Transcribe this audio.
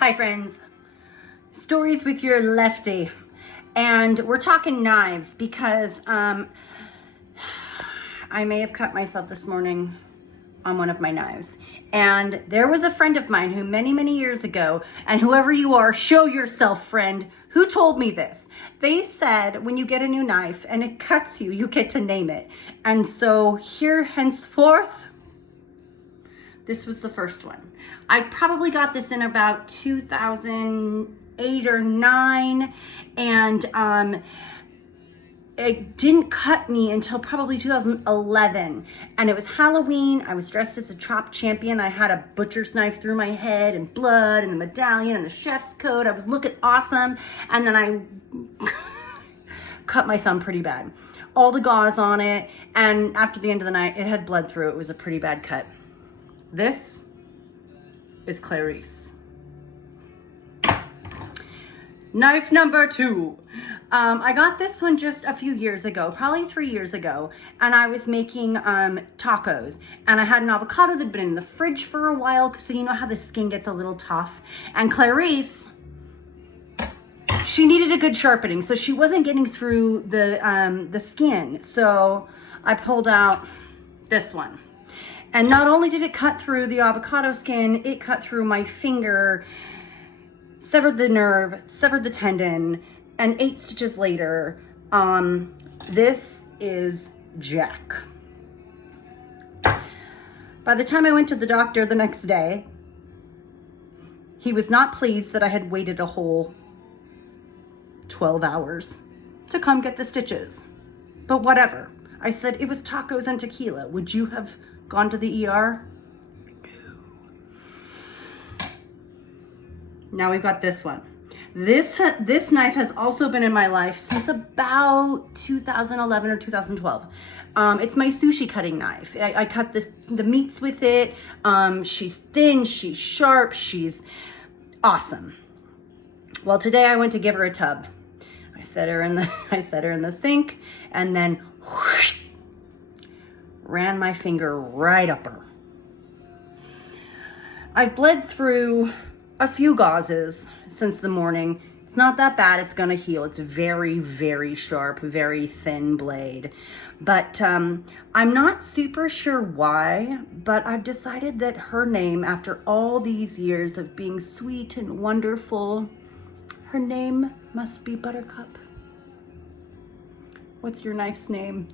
Hi friends, stories with your Lefty, and we're talking knives because I may have cut myself this morning on one of my knives. And there was a friend of mine who many years ago, and whoever you are, show yourself friend, who told me this. They said when you get a new knife and it cuts you, you get to name it. And so here henceforth, this was the first one. I probably got this in about 2008 or 9, and it didn't cut me until probably 2011. And it was Halloween. I was dressed as a chop champion. I had a butcher's knife through my head and blood and the medallion and the chef's coat. I was looking awesome. And then I cut my thumb pretty bad. All the gauze on it. And after the end of the night, it had bled through. It was a pretty bad cut. This is Clarice. Knife number 2. I got this one just a few years ago, probably 3 years ago, and I was making tacos, and I had an avocado that had been in the fridge for a while, so you know how the skin gets a little tough. And Clarice, she needed a good sharpening, so she wasn't getting through the skin. So I pulled out this one. And not only did it cut through the avocado skin, it cut through my finger, severed the nerve, severed the tendon, and 8 stitches later, this is Jack. By the time I went to the doctor the next day, he was not pleased that I had waited a whole 12 hours to come get the stitches. But whatever. I said, it was tacos and tequila. Would you have gone to the ER? No. Now we've got this one. This knife has also been in my life since about 2011 or 2012. It's my sushi cutting knife. I cut the meats with it. She's thin, she's sharp, she's awesome. Well, today I went to give her a tub. I set her in the sink, and then whoosh, ran my finger right up her. I've bled through a few gauzes since the morning. It's not that bad. It's gonna heal. It's very sharp, very thin blade. But I'm not super sure why, but I've decided that her name, after all these years of being sweet and wonderful, her name must be Buttercup. What's your knife's name?